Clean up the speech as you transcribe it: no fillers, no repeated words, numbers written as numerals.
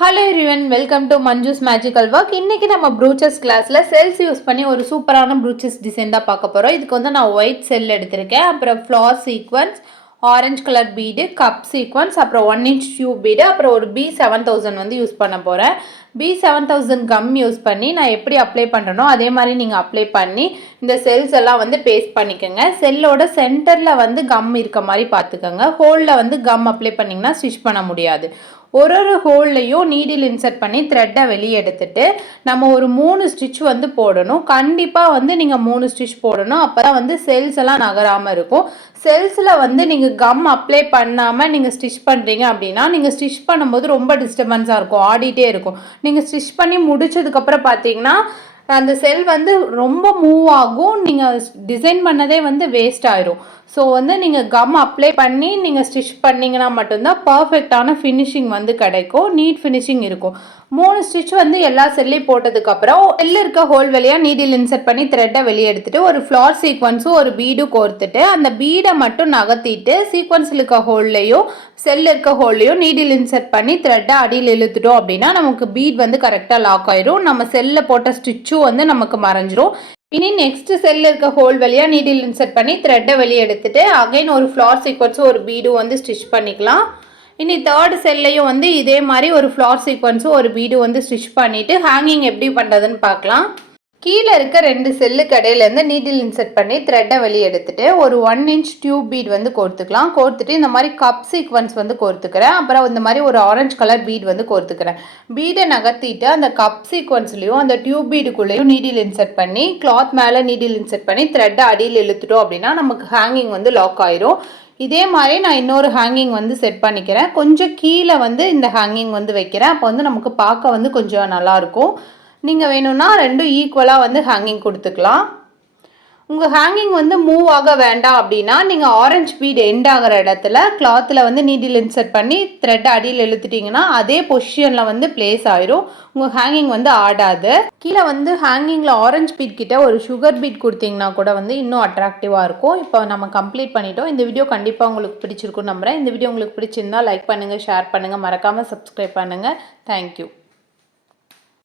Hello everyone, welcome to Manju's Magical Work. இன்னைக்கு நம்ம brooches classல cells use பண்ணி ஒரு சூப்பரான brooches டிசைன் தான் பார்க்க போறோம். இதுக்கு வந்து நான் white cell எடுத்திருக்கேன். அப்புறம் flower sequence, orange color bead, cup sequence, அப்புறம் 1 inch tube bead, அப்புறம் ஒரு B7000 வந்து யூஸ் பண்ண போறேன். B7000 கம் யூஸ் பண்ணி நான் எப்படி அப்ளை பண்றேனோ அதே மாதிரி நீங்க அப்ளை பண்ணி இந்த செல்ஸ் எல்லாம் வந்து பேஸ்ட் பண்ணிக்கங்க. செல்லோட சென்டர்ல வந்து கம் இருக்க மாதிரி பார்த்துக்கங்க. ஹோல்ல வந்து கம் அப்ளை பண்ணீங்கன்னா ஸ்டிச் பண்ண முடியாது. ஒரு ஹோல்லையும் நீடில் இன்சர்ட் பண்ணி த்ரெட்டை வெளியே எடுத்துட்டு நம்ம ஒரு 3 ஸ்டிச் வந்து போடணும். கண்டிப்பாக வந்து நீங்கள் 3 ஸ்டிச் போடணும். அப்போ தான் வந்து செல்ஸ் எல்லாம் நகராமல் இருக்கும். செல்ஸில் வந்து நீங்கள் கம் அப்ளை பண்ணாமல் நீங்கள் ஸ்டிச் பண்ணுறீங்க அப்படின்னா நீங்கள் ஸ்டிச் பண்ணும்போது ரொம்ப டிஸ்டர்பன்ஸாக இருக்கும், ஆடிட்டே இருக்கும். நீங்கள் ஸ்டிச் பண்ணி முடிச்சதுக்கப்புறம் பார்த்தீங்கன்னா அந்த செல் வந்து ரொம்ப மூவ் ஆகும், நீங்கள் டிசைன் பண்ணதே வந்து வேஸ்ட் ஆயிரும். ஸோ வந்து நீங்கள் கம் அப்ளை பண்ணி நீங்கள் ஸ்டிச் பண்ணிங்கன்னா மட்டும்தான் பர்ஃபெக்டான ஃபினிஷிங் வந்து கிடைக்கும், நீட் ஃபினிஷிங் இருக்கும். 3 ஸ்டிச் வந்து எல்லா செல்லையும் போட்டதுக்கப்புறம் செல்லில் இருக்க ஹோல் வழியாக நீடில் இன்சர்ட் பண்ணி த்ரெட்டை வெளியே எடுத்துட்டு ஒரு ஃப்ளார் சீக்வன்ஸும் ஒரு பீடும் கோர்த்துட்டு அந்த பீடை மட்டும் நகர்த்திட்டு சீக்வன்ஸில் இருக்க ஹோல்லையும் செல்லில் இருக்க ஹோல்லையும் நீடில் இன்சர்ட் பண்ணி த்ரெட்டை அடியில் இழுத்துட்டோம் அப்படின்னா நமக்கு பீட் வந்து கரெக்டாக லாக் ஆயிரும். நம்ம செல்லில் போட்ட ஸ்டிச்சும் வந்து நமக்கு மறைஞ்சிரும். இனி நெக்ஸ்ட் செல்ல இருக்க ஹோல் வழியா நீடில் இன்சர்ட் பண்ணி த்ரெட்டை வெளியே எடுத்துட்டு அகைன் ஒரு ஃப்ளார் சீக்வன்ஸும் ஒரு பீடும் வந்து ஸ்டிச் பண்ணிக்கலாம். இனி தேர்ட் செல்லையும் வந்து இதே மாதிரி ஒரு ஃப்ளார் சீக்வன்ஸும் ஒரு பீடும் வந்து ஸ்டிச் பண்ணிட்டு ஹேங்கிங் எப்படி பண்ணுறதுன்னு பார்க்கலாம். கீழே இருக்க 2 செல்லுக்கு இடையிலேருந்து நீடில் இன்சர்ட் பண்ணி த்ரெட்டை வெளியே எடுத்துட்டு ஒரு 1 inch டியூப் பீட் வந்து கோர்த்துக்கலாம். கோர்த்துட்டு இந்த மாதிரி கப் சீக்வன்ஸ் வந்து கோர்த்துக்கிறேன். அப்புறம் இந்த மாதிரி ஒரு ஆரஞ்சு கலர் பீட் வந்து கோர்த்துக்கிறேன். பீடை நகர்த்திட்டு அந்த கப் சீக்வன்ஸ்லையும் அந்த டியூப் பீடுக்குள்ளேயும் நீடில் இன்சர்ட் பண்ணி கிளாத் மேலே நீடில் இன்சர்ட் பண்ணி த்ரெட்டை அடியில் இழுத்துட்டோம் அப்படின்னா நமக்கு ஹேங்கிங் வந்து லாக் ஆயிரும். இதே மாதிரி நான் இன்னொரு ஹேங்கிங் வந்து செட் பண்ணிக்கிறேன். கொஞ்சம் கீழே வந்து இந்த ஹேங்கிங் வந்து வைக்கிறேன். அப்போ வந்து நமக்கு பார்க்க வந்து கொஞ்சம் நல்லாயிருக்கும். நீங்கள் வேணும்னா 2 ஈக்குவலாக வந்து ஹேங்கிங் கொடுத்துக்கலாம். உங்கள் ஹேங்கிங் வந்து மூவ் ஆக வேண்டாம் அப்படின்னா நீங்கள் ஆரஞ்ச் பீட் எண்ட் ஆகிற இடத்துல கிளாத்தில் வந்து நீடில் இன்சர்ட் பண்ணி த்ரெட் அடியில் இழுத்துட்டிங்கன்னா அதே பொசிஷனில் வந்து பிளேஸ் ஆயிரும். உங்கள் ஹேங்கிங் வந்து ஆடாது. கீழே வந்து ஹேங்கிங்கில் ஆரஞ்ச் பீட் கிட்ட ஒரு சுகர் பீட் கொடுத்தீங்கன்னா கூட வந்து இன்னும் அட்ராக்டிவாக இருக்கும். இப்போ நம்ம கம்ப்ளீட் பண்ணிட்டோம். இந்த வீடியோ கண்டிப்பாக உங்களுக்கு பிடிச்சிருக்குன்னு நம்புகிறேன். இந்த வீடியோ உங்களுக்கு பிடிச்சிருந்தா லைக் பண்ணுங்கள், ஷேர் பண்ணுங்கள், மறக்காமல் சப்ஸ்கிரைப் பண்ணுங்கள். தேங்க்யூ.